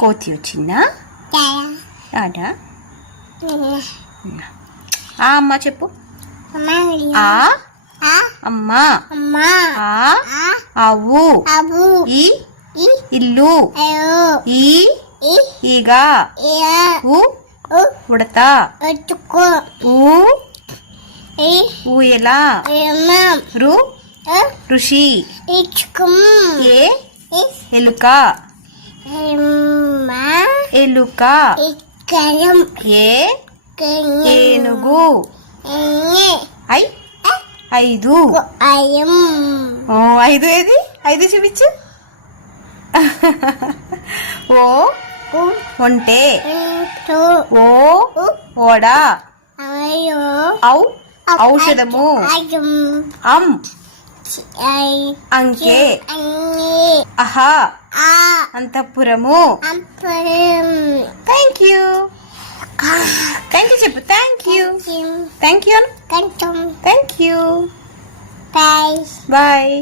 కోతి వచ్చిందా? ఆడా? ఆ అమ్మ చెప్పు. ఆ? అమ్మ. అమ్మా. ఆ? అబు ఈ? ఇల్లు. ఈ? ఈగ. ఉ ఉడత. ఊ? ఊయల రు? ఋషి. ఏ? ఎలుక. ఎలుక. ఏ? ఏనుగు. ఐ. ఐదు. ఐదు. ఏది? ఐదు చూపించు. ఓ ఒంటే. ఓ ఓడ. ఔ ఔషధము. అం. అంకె. అహ. అంతఃపురము. థ్యాంక్ యూ థ్యాంక్ యూ చెప్పు. Thank you thank you thank you bye bye